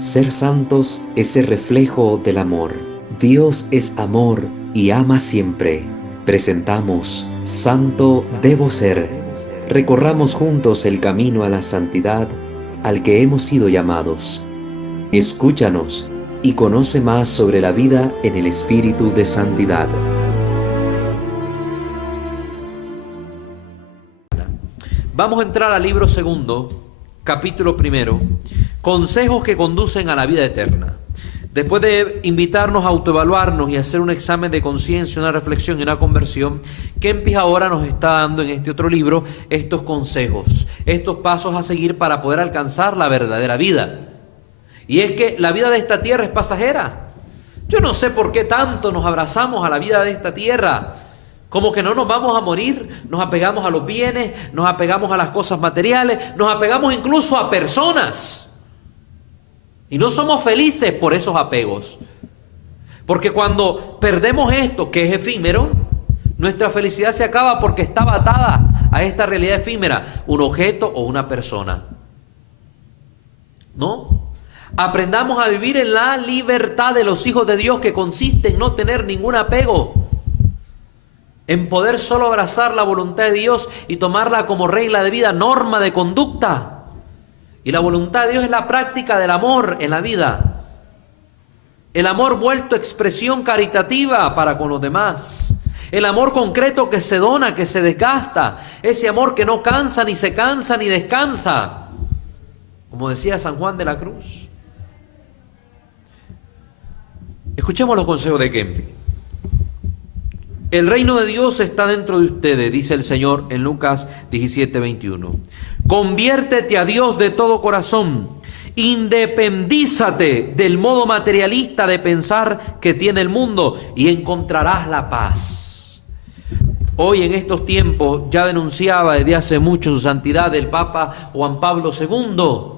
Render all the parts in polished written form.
Ser santos es ser reflejo del amor. Dios es amor y ama siempre. Presentamos Santo Debo Ser. Recorramos juntos el camino a la santidad al que hemos sido llamados. Escúchanos y conoce más sobre la vida en el espíritu de santidad. Vamos a entrar al libro segundo, capítulo primero, consejos que conducen a la vida eterna. Después de invitarnos a autoevaluarnos y hacer un examen de conciencia, una reflexión y una conversión, Kempis ahora nos está dando en este otro libro estos consejos, estos pasos a seguir para poder alcanzar la verdadera vida. Y es que la vida de esta tierra es pasajera. Yo no sé por qué tanto nos abrazamos a la vida de esta tierra. Como que no nos vamos a morir, nos apegamos a los bienes, nos apegamos a las cosas materiales, nos apegamos incluso a personas. Y no somos felices por esos apegos. Porque cuando perdemos esto, que es efímero, nuestra felicidad se acaba porque estaba atada a esta realidad efímera, un objeto o una persona. ¿No? Aprendamos a vivir en la libertad de los hijos de Dios, que consiste en no tener ningún apego, en poder solo abrazar la voluntad de Dios y tomarla como regla de vida, norma de conducta. Y la voluntad de Dios es la práctica del amor en la vida. El amor vuelto expresión caritativa para con los demás. El amor concreto que se dona, que se desgasta. Ese amor que no cansa, ni se cansa, ni descansa. Como decía San Juan de la Cruz. Escuchemos los consejos de Kempis. El reino de Dios está dentro de ustedes, dice el Señor en Lucas 17:21. Conviértete a Dios de todo corazón. Independízate del modo materialista de pensar que tiene el mundo y encontrarás la paz. Hoy en estos tiempos ya denunciaba desde hace mucho su santidad el Papa Juan Pablo II.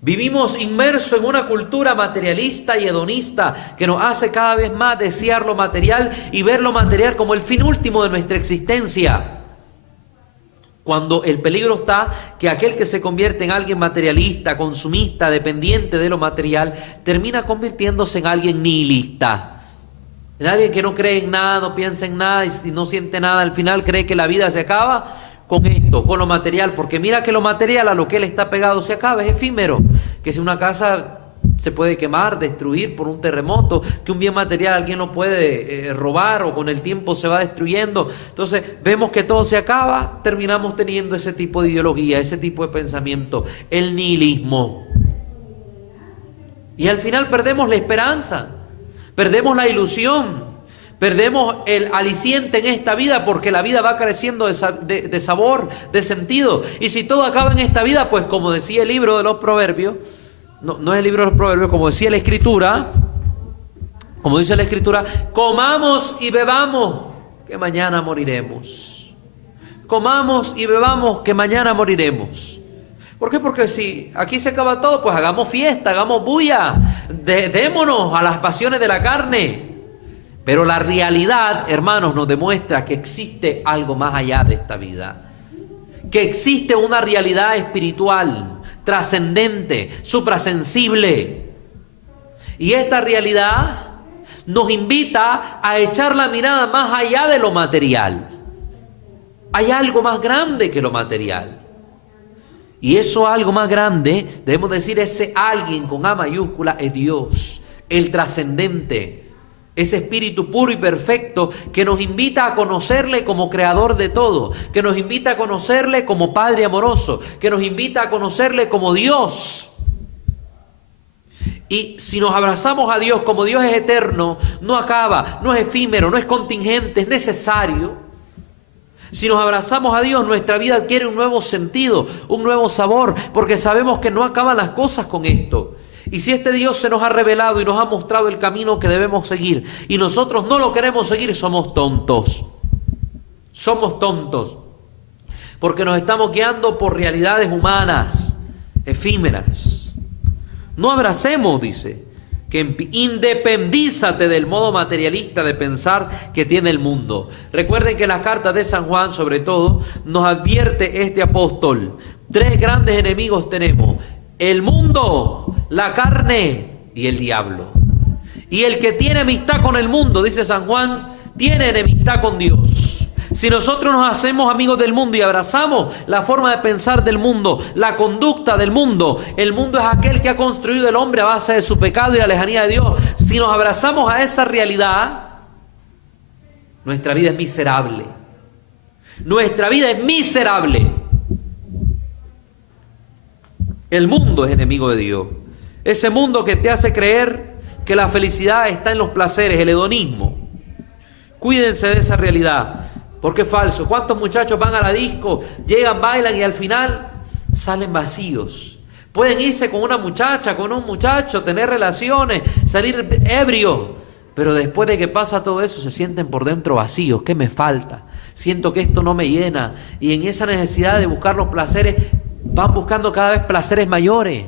Vivimos inmersos en una cultura materialista y hedonista que nos hace cada vez más desear lo material y ver lo material como el fin último de nuestra existencia. Cuando el peligro está que aquel que se convierte en alguien materialista, consumista, dependiente de lo material, termina convirtiéndose en alguien nihilista. En alguien que no cree en nada, no piensa en nada y no siente nada. Al final cree que la vida se acaba con esto, con lo material, porque mira que lo material a lo que él está pegado se acaba, es efímero, que si una casa se puede quemar, destruir por un terremoto, que un bien material alguien no puede robar o con el tiempo se va destruyendo. Entonces vemos que todo se acaba, terminamos teniendo ese tipo de ideología, ese tipo de pensamiento, el nihilismo. Y al final perdemos la esperanza, perdemos la ilusión, perdemos el aliciente en esta vida, porque la vida va careciendo de sabor, de sentido. Y si todo acaba en esta vida, pues como decía el libro de los Proverbios, no es el libro de los Proverbios, como decía la Escritura, como dice la Escritura, comamos y bebamos, que mañana moriremos. Comamos y bebamos, que mañana moriremos. ¿Por qué? Porque si aquí se acaba todo, pues hagamos fiesta, hagamos bulla, démonos a las pasiones de la carne. Pero la realidad, hermanos, nos demuestra que existe algo más allá de esta vida. Que existe una realidad espiritual, trascendente, suprasensible. Y esta realidad nos invita a echar la mirada más allá de lo material. Hay algo más grande que lo material. Y eso algo más grande, debemos decir, ese alguien con A mayúscula es Dios, el trascendente. Ese espíritu puro y perfecto que nos invita a conocerle como creador de todo, que nos invita a conocerle como Padre amoroso, que nos invita a conocerle como Dios. Y si nos abrazamos a Dios como Dios es eterno, no acaba, no es efímero, no es contingente, es necesario. Si nos abrazamos a Dios, nuestra vida adquiere un nuevo sentido, un nuevo sabor, porque sabemos que no acaban las cosas con esto. Y si este Dios se nos ha revelado y nos ha mostrado el camino que debemos seguir y nosotros no lo queremos seguir, somos tontos. Somos tontos. Porque nos estamos guiando por realidades humanas, efímeras. No abracemos, dice, que independízate del modo materialista de pensar que tiene el mundo. Recuerden que las cartas de San Juan, sobre todo, nos advierte este apóstol. Tres grandes enemigos tenemos: el mundo, la carne y el diablo. Y el que tiene amistad con el mundo, dice San Juan, tiene enemistad con Dios. Si nosotros nos hacemos amigos del mundo y abrazamos la forma de pensar del mundo, la conducta del mundo, el mundo es aquel que ha construido el hombre a base de su pecado y la lejanía de Dios. Si nos abrazamos a esa realidad, nuestra vida es miserable. Nuestra vida es miserable. El mundo es enemigo de Dios. Ese mundo que te hace creer que la felicidad está en los placeres, el hedonismo. Cuídense de esa realidad, porque es falso. ¿Cuántos muchachos van a la disco, llegan, bailan y al final salen vacíos? Pueden irse con una muchacha, con un muchacho, tener relaciones, salir ebrios, pero después de que pasa todo eso se sienten por dentro vacíos. ¿Qué me falta? Siento que esto no me llena. Y en esa necesidad de buscar los placeres, van buscando cada vez placeres mayores.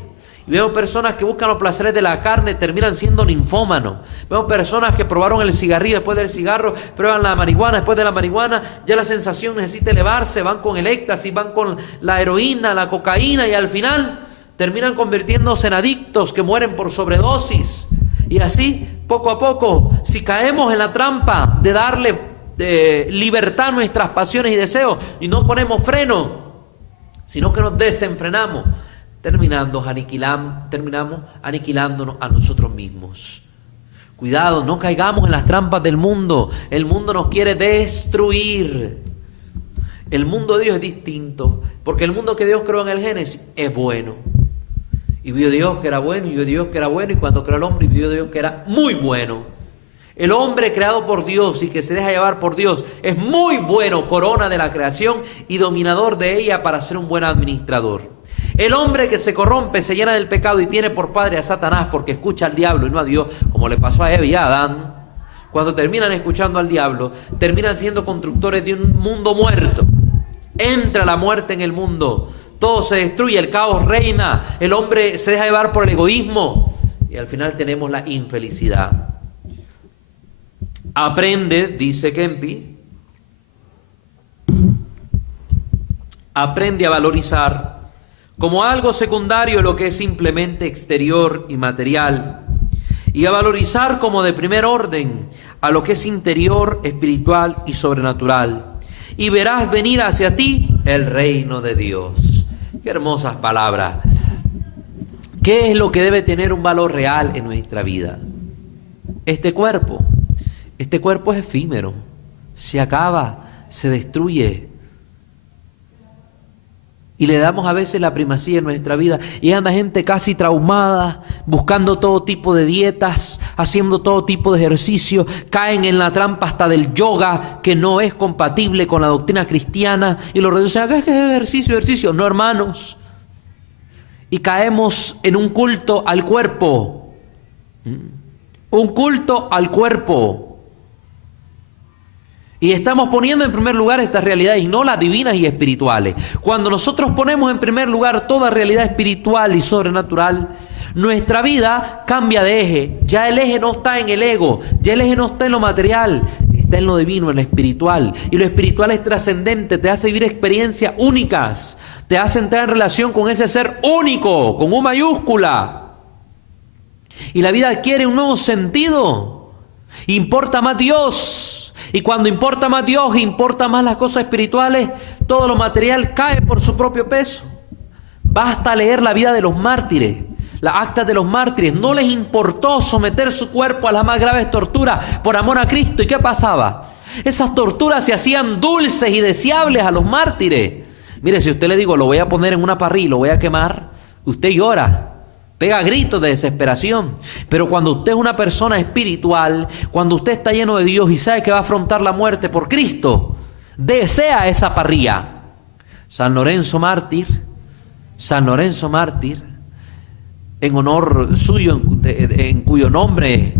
Y veo personas que buscan los placeres de la carne, terminan siendo ninfómanos. Veo personas que probaron el cigarrillo, después del cigarro prueban la marihuana, después de la marihuana ya la sensación necesita elevarse, van con el éxtasis, van con la heroína, la cocaína y al final terminan convirtiéndose en adictos que mueren por sobredosis. Y así, poco a poco, si caemos en la trampa de darle libertad a nuestras pasiones y deseos y no ponemos freno, sino que nos desenfrenamos, terminamos aniquilándonos a nosotros mismos. Cuidado, no caigamos en las trampas del mundo. El mundo nos quiere destruir. El mundo de Dios es distinto, porque el mundo que Dios creó en el Génesis es bueno. Y vio Dios que era bueno, y vio Dios que era bueno, y cuando creó el hombre, vio Dios que era muy bueno. El hombre creado por Dios y que se deja llevar por Dios es muy bueno, corona de la creación y dominador de ella para ser un buen administrador. El hombre que se corrompe, se llena del pecado y tiene por padre a Satanás porque escucha al diablo y no a Dios, como le pasó a Eva y a Adán. Cuando terminan escuchando al diablo, terminan siendo constructores de un mundo muerto. Entra la muerte en el mundo, todo se destruye, el caos reina, el hombre se deja llevar por el egoísmo y al final tenemos la infelicidad. Aprende, dice Kempi, aprende a valorizar como algo secundario lo que es simplemente exterior y material, y a valorizar como de primer orden a lo que es interior, espiritual y sobrenatural, y verás venir hacia ti el reino de Dios. Qué hermosas palabras. ¿Qué es lo que debe tener un valor real en nuestra vida? Este cuerpo es efímero, se acaba, se destruye. Y le damos a veces la primacía en nuestra vida. Y anda gente casi traumada, buscando todo tipo de dietas, haciendo todo tipo de ejercicio. Caen en la trampa hasta del yoga, que no es compatible con la doctrina cristiana. Y lo reducen a que es ejercicio. No, hermanos. Y caemos en un culto al cuerpo. Un culto al cuerpo. Y estamos poniendo en primer lugar estas realidades y no las divinas y espirituales. Cuando nosotros ponemos en primer lugar toda realidad espiritual y sobrenatural, nuestra vida cambia de eje. Ya el eje no está en el ego, ya el eje no está en lo material, está en lo divino, en lo espiritual. Y lo espiritual es trascendente, te hace vivir experiencias únicas, te hace entrar en relación con ese ser único, con U mayúscula. Y la vida adquiere un nuevo sentido. Importa más Dios. Y cuando importa más Dios, importa más las cosas espirituales, todo lo material cae por su propio peso. Basta leer la vida de los mártires, las actas de los mártires. No les importó someter su cuerpo a las más graves torturas por amor a Cristo. ¿Y qué pasaba? Esas torturas se hacían dulces y deseables a los mártires. Mire, si usted le digo, lo voy a poner en una parrilla y lo voy a quemar, usted llora. Pega gritos de desesperación. Pero cuando usted es una persona espiritual, cuando usted está lleno de Dios y sabe que va a afrontar la muerte por Cristo, desea esa parrilla. San Lorenzo mártir, en honor suyo, en cuyo nombre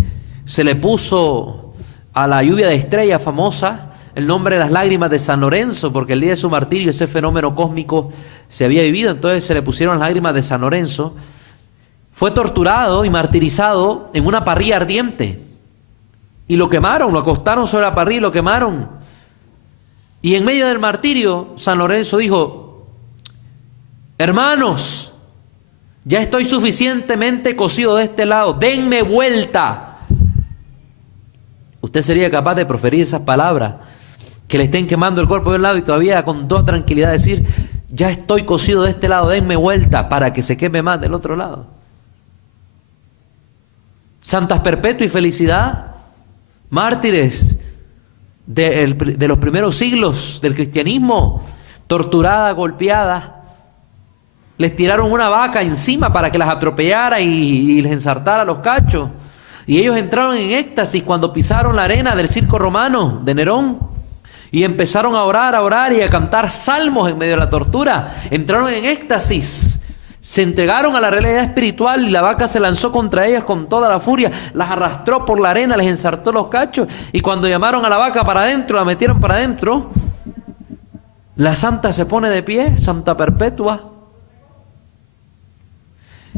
se le puso a la lluvia de estrellas famosa el nombre de las lágrimas de San Lorenzo, porque el día de su martirio ese fenómeno cósmico se había vivido, entonces se le pusieron las lágrimas de San Lorenzo. Fue torturado y martirizado en una parrilla ardiente. Y lo quemaron, lo acostaron sobre la parrilla y lo quemaron. Y en medio del martirio, San Lorenzo dijo: hermanos, Ya estoy suficientemente cocido de este lado. Denme vuelta. Usted sería capaz de proferir esas palabras, que le estén quemando el cuerpo de un lado y todavía con toda tranquilidad decir, ya estoy cocido de este lado, denme vuelta para que se queme más del otro lado. Santas Perpetua y Felicidad, mártires de los primeros siglos del cristianismo, torturadas, golpeadas, les tiraron una vaca encima para que las atropellara y les ensartara los cachos. Y ellos entraron en éxtasis cuando pisaron la arena del circo romano de Nerón. Y empezaron a orar y a cantar salmos en medio de la tortura. Entraron en éxtasis. Se entregaron a la realidad espiritual y la vaca se lanzó contra ellas con toda la furia. Las arrastró por la arena, les ensartó los cachos. Y cuando llamaron a la vaca para adentro, la metieron para adentro, la santa se pone de pie, Santa Perpetua.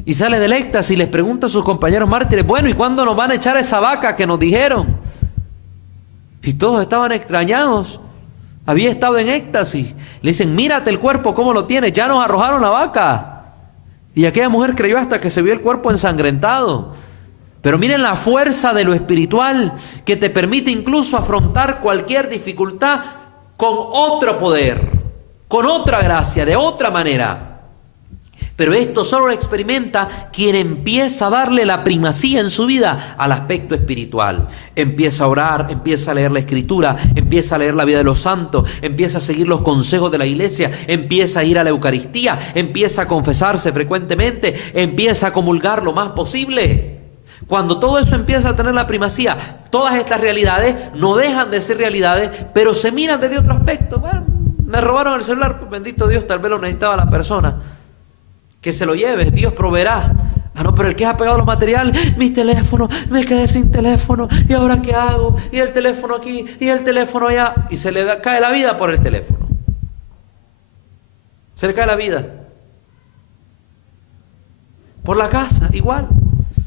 Y sale del éxtasis y les pregunta a sus compañeros mártires, bueno, ¿y cuándo nos van a echar esa vaca que nos dijeron? Y todos estaban extrañados. Había estado en éxtasis. Le dicen, mírate el cuerpo, ¿cómo lo tienes? Ya nos arrojaron la vaca. Y aquella mujer creyó hasta que se vio el cuerpo ensangrentado. Pero miren la fuerza de lo espiritual que te permite incluso afrontar cualquier dificultad con otro poder, con otra gracia, de otra manera. Pero esto solo lo experimenta quien empieza a darle la primacía en su vida al aspecto espiritual. Empieza a orar, empieza a leer la Escritura, empieza a leer la vida de los santos, empieza a seguir los consejos de la iglesia, empieza a ir a la Eucaristía, empieza a confesarse frecuentemente, empieza a comulgar lo más posible. Cuando todo eso empieza a tener la primacía, todas estas realidades no dejan de ser realidades, pero se miran desde otro aspecto. Bueno, me robaron el celular, pues bendito Dios, tal vez lo necesitaba la persona. Que se lo lleve, Dios proveerá. Ah, no, pero el que ha pegado los materiales, mi teléfono, me quedé sin teléfono, ¿y ahora qué hago? Y el teléfono aquí, y el teléfono allá, y se le cae la vida por el teléfono. Se le cae la vida. Por la casa, igual.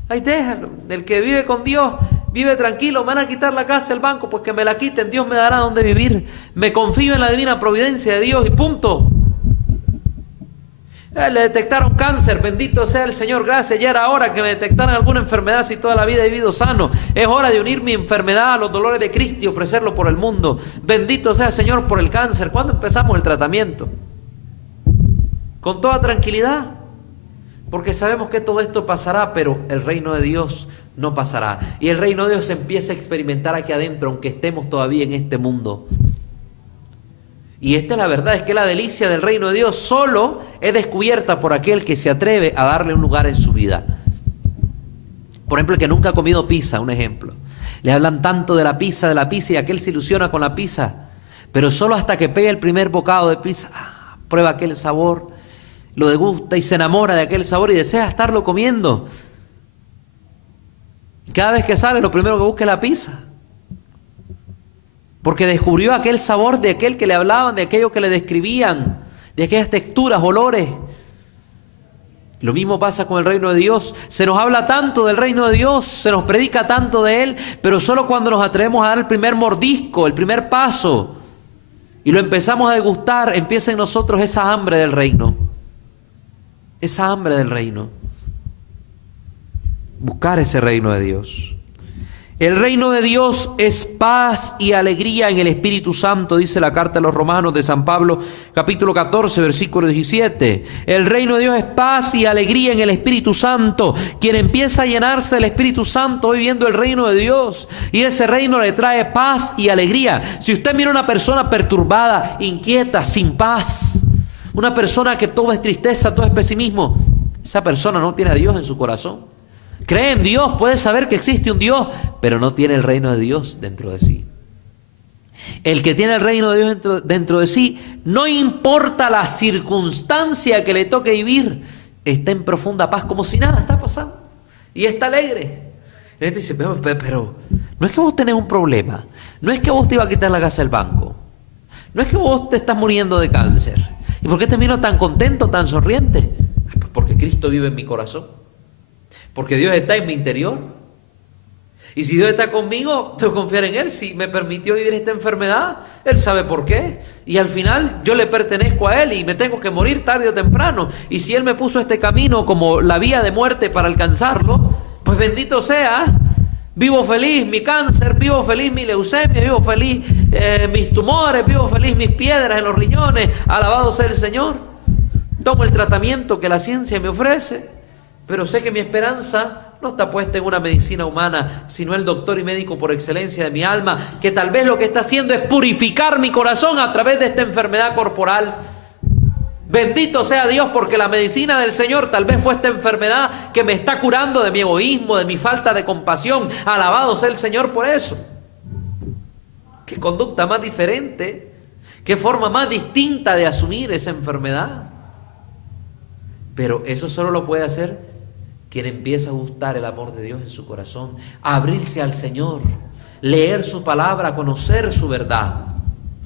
Ahí déjalo. El que vive con Dios, vive tranquilo. Me van a quitar la casa, el banco, pues que me la quiten, Dios me dará donde vivir. Me confío en la divina providencia de Dios y punto. Le detectaron cáncer, bendito sea el Señor, gracias, ya era hora que me detectaran alguna enfermedad si toda la vida he vivido sano. Es hora de unir mi enfermedad a los dolores de Cristo y ofrecerlo por el mundo. Bendito sea el Señor por el cáncer. ¿Cuándo empezamos el tratamiento? Con toda tranquilidad, porque sabemos que todo esto pasará, pero el reino de Dios no pasará. Y el reino de Dios se empieza a experimentar aquí adentro, aunque estemos todavía en este mundo. Y esta es la verdad, es que la delicia del reino de Dios solo es descubierta por aquel que se atreve a darle un lugar en su vida. Por ejemplo, el que nunca ha comido pizza, un ejemplo. Le hablan tanto de la pizza y aquel se ilusiona con la pizza. Pero solo hasta que pega el primer bocado de pizza, prueba aquel sabor, lo degusta y se enamora de aquel sabor y desea estarlo comiendo. Cada vez que sale, lo primero que busca es la pizza. Porque descubrió aquel sabor de aquel que le hablaban, de aquello que le describían, de aquellas texturas, olores. Lo mismo pasa con el reino de Dios. Se nos habla tanto del reino de Dios, se nos predica tanto de Él, pero solo cuando nos atrevemos a dar el primer mordisco, el primer paso, y lo empezamos a degustar, empieza en nosotros esa hambre del reino. Esa hambre del reino. Buscar ese reino de Dios. El reino de Dios es paz y alegría en el Espíritu Santo, dice la carta a los Romanos de San Pablo, capítulo 14, versículo 17. El reino de Dios es paz y alegría en el Espíritu Santo. Quien empieza a llenarse del Espíritu Santo viviendo el reino de Dios, y ese reino le trae paz y alegría. Si usted mira a una persona perturbada, inquieta, sin paz, una persona que todo es tristeza, todo es pesimismo, esa persona no tiene a Dios en su corazón. Cree en Dios, puede saber que existe un Dios, pero no tiene el reino de Dios dentro de sí. El que tiene el reino de Dios dentro de sí, no importa la circunstancia que le toque vivir, está en profunda paz, como si nada está pasando, y está alegre. Y la gente dice, pero no es que vos tenés un problema, no es que vos te iba a quitar la casa del banco, no es que vos te estás muriendo de cáncer. ¿Y por qué te miro tan contento, tan sonriente? Porque Cristo vive en mi corazón. Porque Dios está en mi interior. Y si Dios está conmigo, tengo que confiar en Él. Si me permitió vivir esta enfermedad, Él sabe por qué. Y al final yo le pertenezco a Él y me tengo que morir tarde o temprano. Y si Él me puso este camino como la vía de muerte para alcanzarlo, pues bendito sea. Vivo feliz mi cáncer, vivo feliz mi leucemia, vivo feliz mis tumores, vivo feliz mis piedras en los riñones. Alabado sea el Señor. Tomo el tratamiento que la ciencia me ofrece, pero sé que mi esperanza no está puesta en una medicina humana, sino el doctor y médico por excelencia de mi alma, que tal vez lo que está haciendo es purificar mi corazón a través de esta enfermedad corporal. Bendito sea Dios, porque la medicina del Señor tal vez fue esta enfermedad que me está curando de mi egoísmo, de mi falta de compasión. Alabado sea el Señor por eso. Qué conducta más diferente, qué forma más distinta de asumir esa enfermedad. Pero eso solo lo puede hacer quien empieza a gustar el amor de Dios en su corazón, a abrirse al Señor, leer su palabra, conocer su verdad.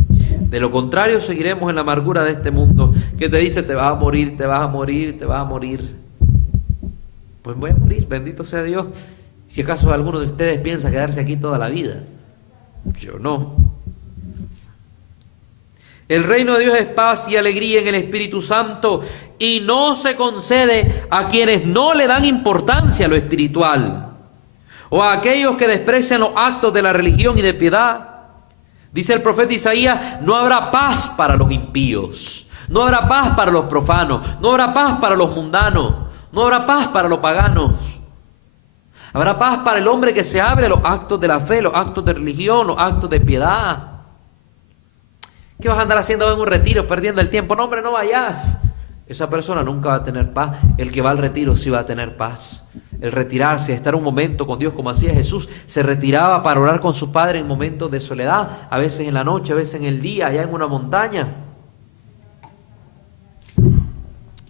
De lo contrario, seguiremos en la amargura de este mundo que te dice: te vas a morir, te vas a morir, te vas a morir. Pues voy a morir, bendito sea Dios. Si acaso alguno de ustedes piensa quedarse aquí toda la vida, yo no. El reino de Dios es paz y alegría en el Espíritu Santo, y no se concede a quienes no le dan importancia a lo espiritual, o a aquellos que desprecian los actos de la religión y de piedad. Dice el profeta Isaías: no habrá paz para los impíos, no habrá paz para los profanos, no habrá paz para los mundanos, no habrá paz para los paganos. Habrá paz para el hombre que se abre a los actos de la fe, los actos de religión, los actos de piedad. ¿Qué vas a andar haciendo en un retiro perdiendo el tiempo? No, hombre, no vayas. Esa persona nunca va a tener paz. El que va al retiro sí va a tener paz. El retirarse, estar un momento con Dios, como hacía Jesús, se retiraba para orar con su Padre en momentos de soledad, a veces en la noche, a veces en el día, allá en una montaña.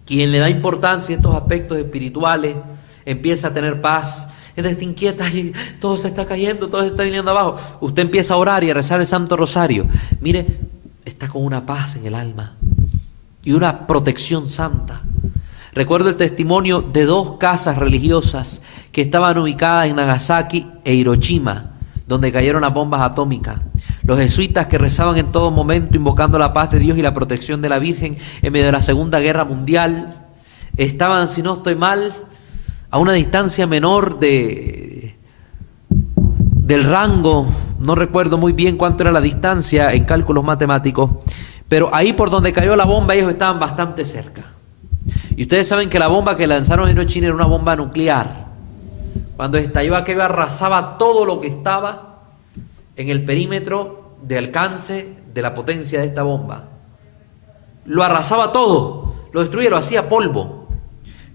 Quien le da importancia a estos aspectos espirituales empieza a tener paz. Entonces te inquietas y todo se está cayendo, todo se está viniendo abajo. Usted empieza a orar y a rezar el Santo Rosario. Mire, está con una paz en el alma y una protección santa. Recuerdo el testimonio de dos casas religiosas que estaban ubicadas en Nagasaki e Hiroshima, donde cayeron las bombas atómicas. Los jesuitas, que rezaban en todo momento invocando la paz de Dios y la protección de la Virgen en medio de la Segunda Guerra Mundial, estaban, si no estoy mal, a una distancia menor del rango. No recuerdo muy bien cuánto era la distancia en cálculos matemáticos, pero ahí por donde cayó la bomba ellos estaban bastante cerca. Y ustedes saben que la bomba que lanzaron en Hiroshima era una bomba nuclear. Cuando estalló aquello, arrasaba todo lo que estaba en el perímetro de alcance de la potencia de esta bomba. Lo arrasaba todo, lo destruía, lo hacía polvo.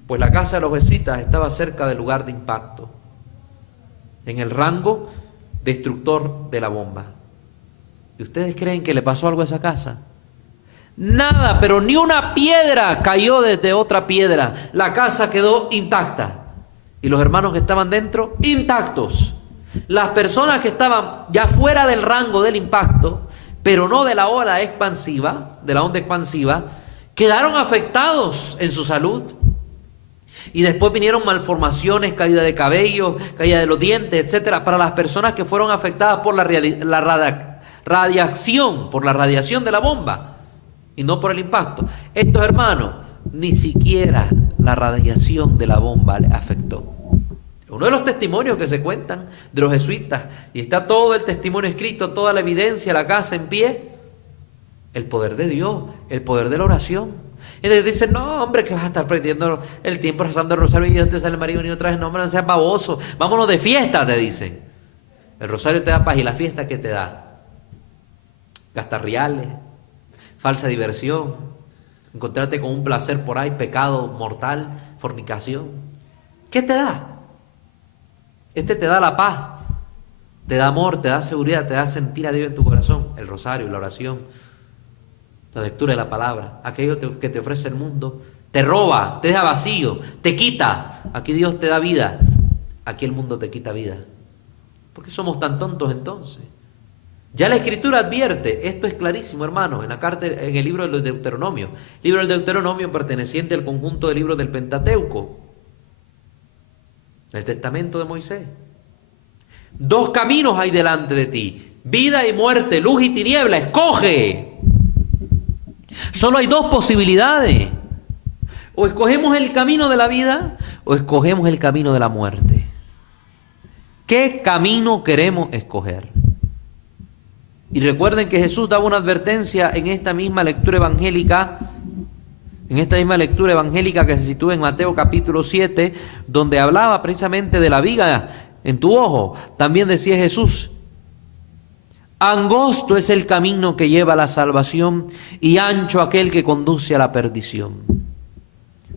Pues la casa de los jesuitas estaba cerca del lugar de impacto, en el rango destructor de la bomba. ¿Y ustedes creen que le pasó algo a esa casa? Nada, pero ni una piedra cayó desde otra piedra. La casa quedó intacta. Y los hermanos que estaban dentro, intactos. Las personas que estaban ya fuera del rango del impacto, pero no de la onda expansiva, quedaron afectados en su salud. Y después vinieron malformaciones, caída de cabello, caída de los dientes, etcétera, para las personas que fueron afectadas por la radiación, por la radiación de la bomba, y no por el impacto. Estos hermanos, ni siquiera la radiación de la bomba les afectó. Uno de los testimonios que se cuentan de los jesuitas, y está todo el testimonio escrito, toda la evidencia, la casa en pie, el poder de Dios, el poder de la oración. Y les dicen: no, hombre, que vas a estar perdiendo el tiempo rezando el rosario y Dios te sale María y otra vez. No, hombre, no seas baboso, vámonos de fiesta, te dicen. El rosario te da paz, y la fiesta, ¿qué te da? Gastar reales, falsa diversión, encontrarte con un placer por ahí, pecado mortal, fornicación. ¿Qué te da? Este te da la paz, te da amor, te da seguridad, te da sentir a Dios en tu corazón. El rosario, la oración, la lectura de la palabra, aquello que te ofrece el mundo, te roba, te deja vacío, te quita. Aquí Dios te da vida, aquí el mundo te quita vida. ¿Por qué somos tan tontos entonces? Ya la Escritura advierte, esto es clarísimo, hermanos, en el libro del Deuteronomio. Libro del Deuteronomio perteneciente al conjunto de libros del Pentateuco, el testamento de Moisés. Dos caminos hay delante de ti, vida y muerte, luz y tiniebla, escoge. Solo hay dos posibilidades. O escogemos el camino de la vida o escogemos el camino de la muerte. ¿Qué camino queremos escoger? Y recuerden que Jesús daba una advertencia en esta misma lectura evangélica, que se sitúa en Mateo capítulo 7, donde hablaba precisamente de la viga en tu ojo. También decía Jesús: angosto es el camino que lleva a la salvación y ancho aquel que conduce a la perdición.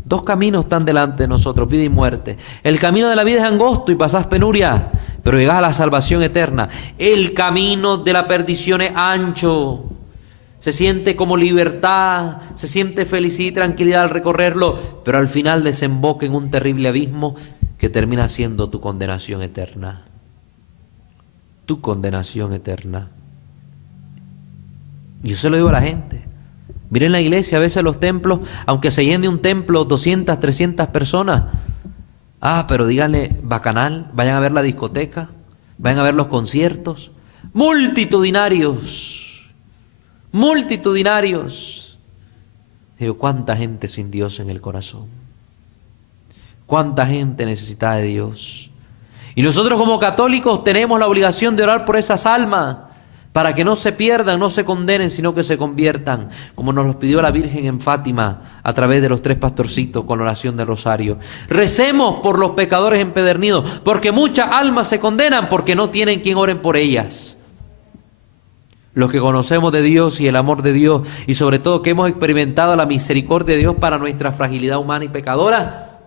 Dos caminos están delante de nosotros, vida y muerte. El camino de la vida es angosto y pasás penuria, pero llegás a la salvación eterna. El camino de la perdición es ancho. Se siente como libertad, se siente felicidad y tranquilidad al recorrerlo, pero al final desemboca en un terrible abismo que termina siendo tu condenación eterna. Tu condenación eterna. Y yo se lo digo a la gente. Miren la iglesia, a veces los templos, aunque se llene un templo 200, 300 personas. Pero díganle bacanal, vayan a ver la discoteca, vayan a ver los conciertos. Multitudinarios. Digo, ¿cuánta gente sin Dios en el corazón? ¿Cuánta gente necesitada de Dios? Y nosotros como católicos tenemos la obligación de orar por esas almas, para que no se pierdan, no se condenen, sino que se conviertan, como nos lo pidió la Virgen en Fátima, a través de los 3 pastorcitos con la oración del rosario. Recemos por los pecadores empedernidos, porque muchas almas se condenan porque no tienen quien oren por ellas. Los que conocemos de Dios y el amor de Dios, y sobre todo que hemos experimentado la misericordia de Dios para nuestra fragilidad humana y pecadora,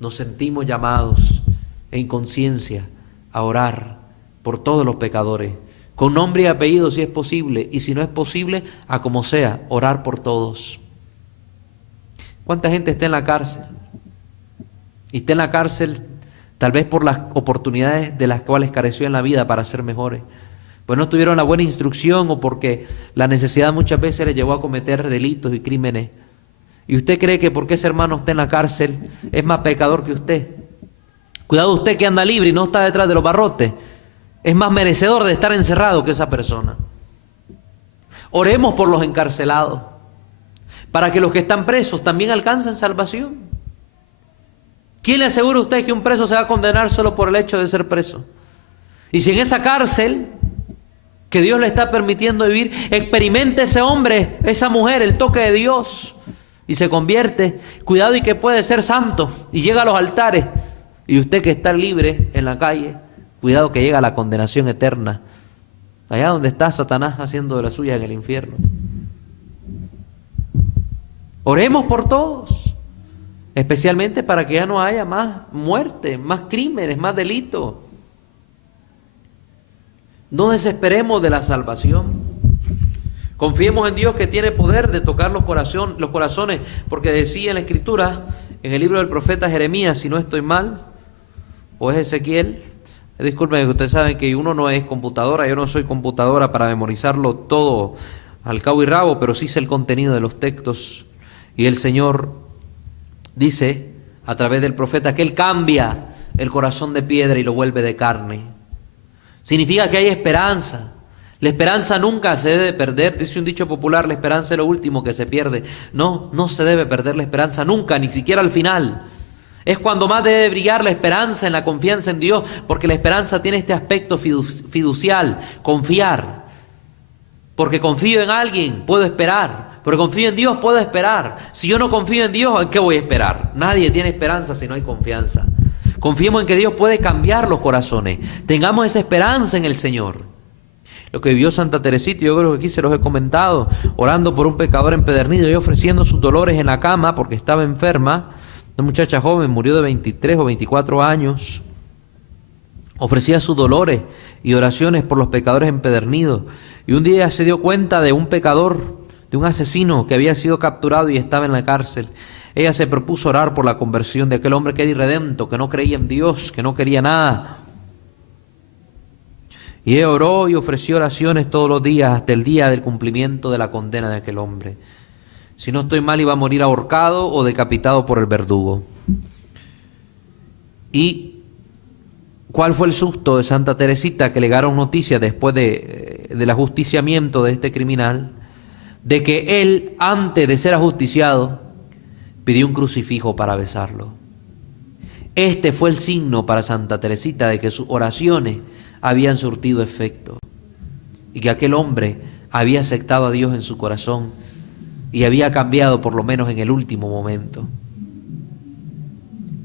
nos sentimos llamados en conciencia a orar por todos los pecadores, con nombre y apellido si es posible, y si no es posible, a como sea, orar por todos. ¿Cuánta gente está en la cárcel? Y está en la cárcel tal vez por las oportunidades de las cuales careció en la vida para ser mejores. Pues no tuvieron la buena instrucción o porque la necesidad muchas veces les llevó a cometer delitos y crímenes. ¿Y usted cree que porque ese hermano está en la cárcel es más pecador que usted? Cuidado usted que anda libre y no está detrás de los barrotes. Es más merecedor de estar encerrado que esa persona. Oremos por los encarcelados, para que los que están presos también alcancen salvación. ¿Quién le asegura a usted que un preso se va a condenar solo por el hecho de ser preso? Y si en esa cárcel que Dios le está permitiendo vivir, experimenta ese hombre, esa mujer, el toque de Dios y se convierte, cuidado y que puede ser santo y llega a los altares, y usted que está libre en la calle, cuidado que llega a la condenación eterna, allá donde está Satanás haciendo de las suyas en el infierno. Oremos por todos, especialmente para que ya no haya más muerte, más crímenes, más delitos. No desesperemos de la salvación. Confiemos en Dios que tiene poder de tocar los corazones, porque decía en la Escritura, en el libro del profeta Jeremías, si no estoy mal, o es Ezequiel. Disculpen, que ustedes saben que uno no es computadora, yo no soy computadora para memorizarlo todo al cabo y rabo, pero sí sé el contenido de los textos. Y el Señor dice a través del profeta que Él cambia el corazón de piedra y lo vuelve de carne. Significa que hay esperanza. La esperanza nunca se debe perder. Dice un dicho popular, la esperanza es lo último que se pierde. No, no se debe perder la esperanza nunca, ni siquiera al final. Es cuando más debe brillar la esperanza en la confianza en Dios, porque la esperanza tiene este aspecto fiducial, confiar. Porque confío en alguien, puedo esperar. Porque confío en Dios, puedo esperar. Si yo no confío en Dios, ¿en qué voy a esperar? Nadie tiene esperanza si no hay confianza. Confiemos en que Dios puede cambiar los corazones. Tengamos esa esperanza en el Señor. Lo que vivió Santa Teresita, yo creo que aquí se los he comentado, orando por un pecador empedernido y ofreciendo sus dolores en la cama porque estaba enferma. Una muchacha joven, murió de 23 o 24 años. Ofrecía sus dolores y oraciones por los pecadores empedernidos. Y un día se dio cuenta de un pecador, de un asesino que había sido capturado y estaba en la cárcel. Ella se propuso orar por la conversión de aquel hombre que era irredento, que no creía en Dios, que no quería nada. Y ella oró y ofreció oraciones todos los días hasta el día del cumplimiento de la condena de aquel hombre. Si no estoy mal, iba a morir ahorcado o decapitado por el verdugo. Y ¿Cuál fue el susto de Santa Teresita que le llegaron noticias después del ajusticiamiento de este criminal? De que él, antes de ser ajusticiado, pidió un crucifijo para besarlo. Este fue el signo para Santa Teresita de que sus oraciones habían surtido efecto y que aquel hombre había aceptado a Dios en su corazón y había cambiado, por lo menos en el último momento.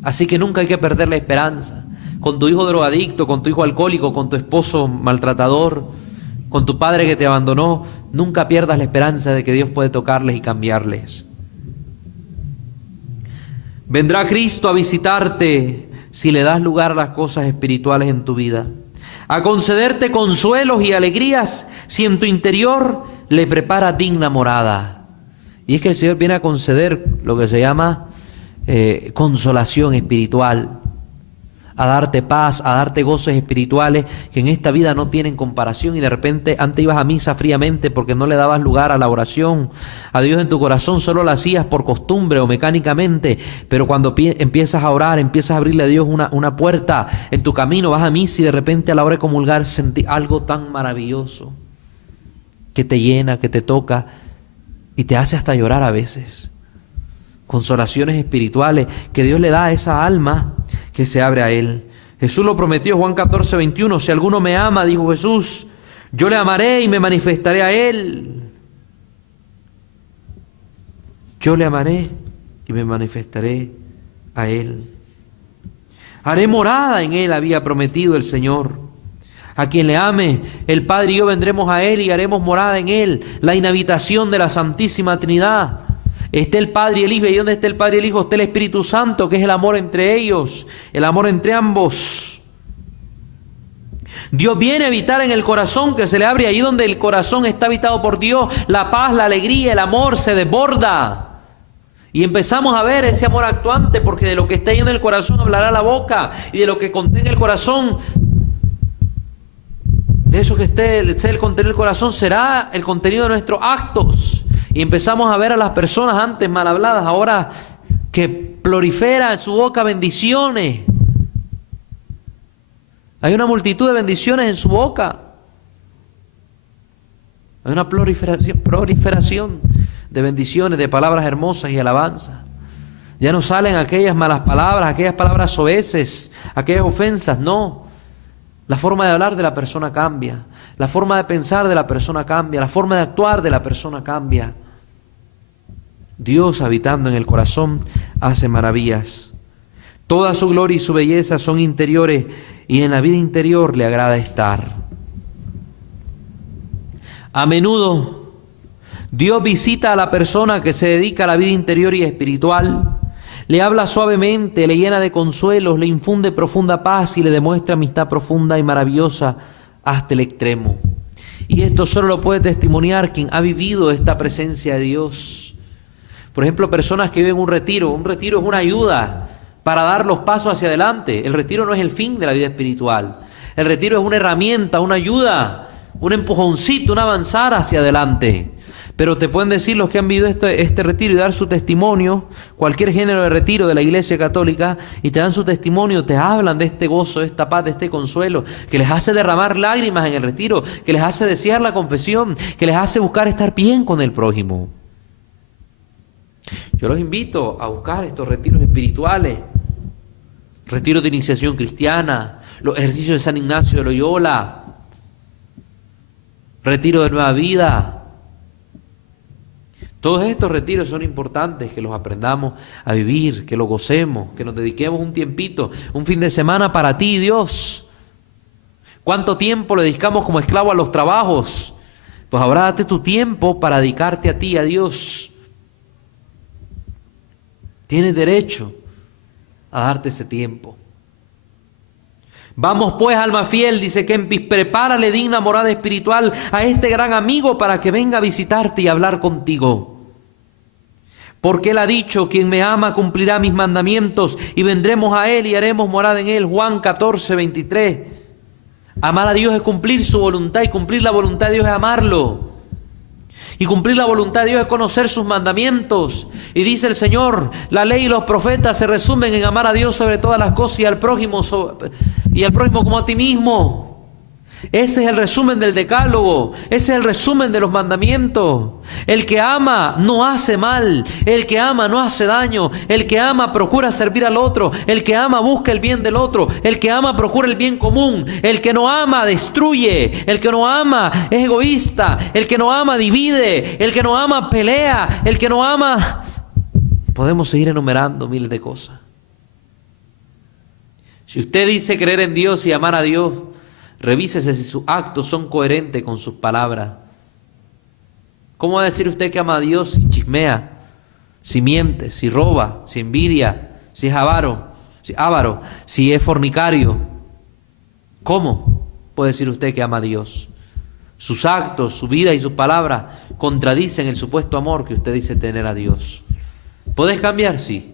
Así que nunca hay que perder la esperanza. Con tu hijo drogadicto, con tu hijo alcohólico, con tu esposo maltratador, con tu padre que te abandonó, nunca pierdas la esperanza de que Dios puede tocarles y cambiarles. Vendrá Cristo a visitarte si le das lugar a las cosas espirituales en tu vida, a concederte consuelos y alegrías si en tu interior le prepara digna morada. Y es que el Señor viene a conceder lo que se llama consolación espiritual, a darte paz, a darte gozos espirituales que en esta vida no tienen comparación. Y de repente antes ibas a misa fríamente porque no le dabas lugar a la oración a Dios en tu corazón, solo la hacías por costumbre o mecánicamente, pero cuando empiezas a orar, empiezas a abrirle a Dios una puerta en tu camino, vas a misa y de repente a la hora de comulgar sentís algo tan maravilloso que te llena, que te toca y te hace hasta llorar a veces. Consolaciones espirituales que Dios le da a esa alma que se abre a Él. Jesús lo prometió, Juan 14, 21. Si alguno me ama, dijo Jesús, yo le amaré y me manifestaré a Él. Yo le amaré y me manifestaré a Él. Haré morada en Él, había prometido el Señor. A quien le ame, el Padre y yo vendremos a Él y haremos morada en Él. La inhabitación de la Santísima Trinidad. Esté el Padre y el Hijo, y donde esté el Padre y el Hijo, esté el Espíritu Santo, que es el amor entre ellos, el amor entre ambos. Dios viene a habitar en el corazón que se le abre, ahí donde el corazón está habitado por Dios, la paz, la alegría, el amor se desborda. Y empezamos a ver ese amor actuante, porque de lo que está ahí en el corazón hablará la boca, y de lo que contenga el corazón, de eso que esté el contenido del corazón, será el contenido de nuestros actos. Y empezamos a ver a las personas antes mal habladas, ahora que prolifera en su boca bendiciones. Hay una multitud de bendiciones en su boca. Hay una proliferación de bendiciones, de palabras hermosas y alabanzas. Ya no salen aquellas malas palabras, aquellas palabras soeces, aquellas ofensas, no. La forma de hablar de la persona cambia, la forma de pensar de la persona cambia, la forma de actuar de la persona cambia. Dios, habitando en el corazón, hace maravillas. Toda su gloria y su belleza son interiores, y en la vida interior le agrada estar. A menudo Dios visita a la persona que se dedica a la vida interior y espiritual, le habla suavemente, le llena de consuelos, le infunde profunda paz y le demuestra amistad profunda y maravillosa hasta el extremo. Y esto solo lo puede testimoniar quien ha vivido esta presencia de Dios. Por ejemplo, personas que viven un retiro es una ayuda para dar los pasos hacia adelante. El retiro no es el fin de la vida espiritual. El retiro es una herramienta, una ayuda, un empujoncito, un avanzar hacia adelante. Pero te pueden decir los que han vivido este retiro y dar su testimonio, cualquier género de retiro de la Iglesia Católica, y te dan su testimonio, te hablan de este gozo, de esta paz, de este consuelo, que les hace derramar lágrimas en el retiro, que les hace desear la confesión, que les hace buscar estar bien con el prójimo. Yo los invito a buscar estos retiros espirituales, retiros de iniciación cristiana, los ejercicios de San Ignacio de Loyola, retiro de nueva vida. Todos estos retiros son importantes, que los aprendamos a vivir, que los gocemos, que nos dediquemos un tiempito, un fin de semana para ti, Dios. ¿Cuánto tiempo le dedicamos como esclavo a los trabajos? Pues ahora date tu tiempo para dedicarte a ti, a Dios. Tienes derecho a darte ese tiempo. Vamos pues, alma fiel, dice Kempis, prepárale digna morada espiritual a este gran amigo para que venga a visitarte y hablar contigo. Porque Él ha dicho, quien me ama cumplirá mis mandamientos y vendremos a Él y haremos morada en Él. Juan 14, 23. Amar a Dios es cumplir su voluntad y cumplir la voluntad de Dios es amarlo. Y cumplir la voluntad de Dios es conocer sus mandamientos. Y dice el Señor, la ley y los profetas se resumen en amar a Dios sobre todas las cosas y al prójimo y al prójimo como a ti mismo. Ese es el resumen del decálogo, ese es el resumen de los mandamientos. El que ama no hace mal, el que ama no hace daño, el que ama procura servir al otro, el que ama busca el bien del otro, el que ama procura el bien común, el que no ama destruye, el que no ama es egoísta, el que no ama divide, el que no ama pelea, el que no ama... Podemos seguir enumerando miles de cosas. Si usted dice creer en Dios y amar a Dios, revísese si sus actos son coherentes con sus palabras. ¿Cómo va a decir usted que ama a Dios si chismea, si miente, si roba, si envidia, si es avaro, si es fornicario? ¿Cómo puede decir usted que ama a Dios? Sus actos, su vida y sus palabras contradicen el supuesto amor que usted dice tener a Dios. ¿Podés cambiar? Sí.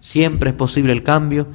Siempre es posible el cambio